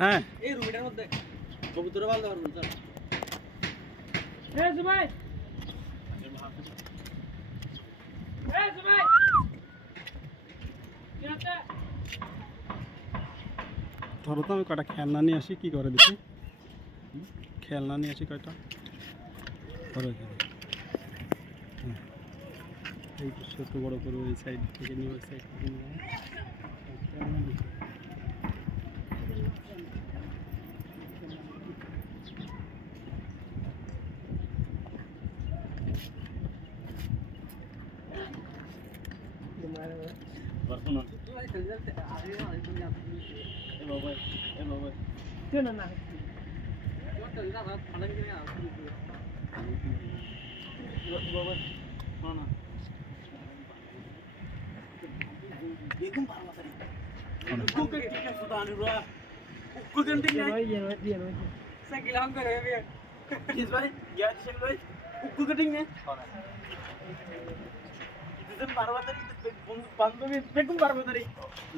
হ্যাঁ এই রুমের মধ্যে কবুতর পালতে পারবেন স্যার। জুবাই জুবাই ধরো তো আমি কয়টা খেলনা নিয়ে আসি, কি করে দেখি। খেলনা নিয়ে আসি কয়টা, ধরো এখানে। এই ছোট বড় করে ওই সাইড থেকে নিয়ে ওই সাইড থেকে নিয়ে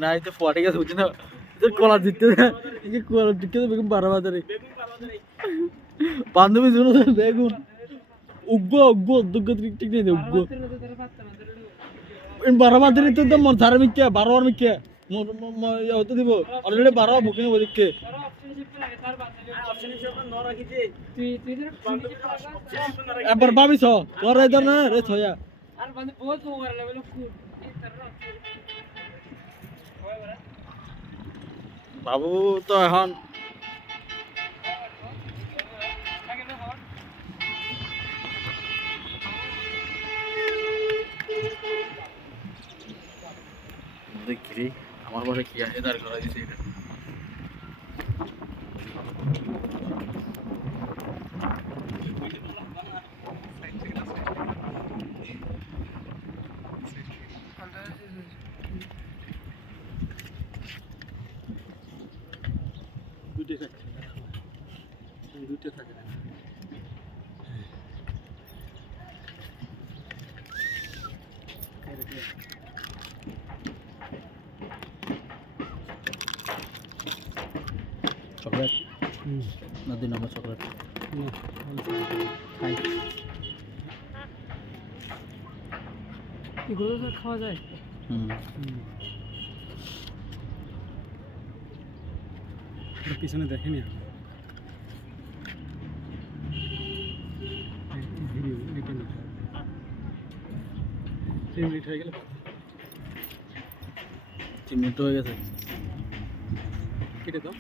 না এই তো ফটে গেছে বুঝছি না, কলার দিতে কলার দিতে বেগুন বারবাদারে বান্ধবী শুনো বেগুন উগ্র উগ্র অধ্যক্ষ ঠিক নেই উগ্র বারবাদারি তো মন ধারে মিকে 12 বার মিকে হতে দিব অলরেডি 12 বুকিং হয়ে দিকে একবার ভাবিস তোর এই না রে ছয়া আর বন্ধ বহুত ওভার লেভেল বাবু তো এখন দেখি আমার বাসা কি আছে তার করা দিয়েছে এটা দুইটা থাকে চকলেট না দিন আমার চকলেট খাই এগুলো তো খাওয়া যায়। পিছনে দেখেনি ভিডিও 3 মিনিট হয়ে গেলে 3 মিনিট হয়ে গেছে কেটে দাও।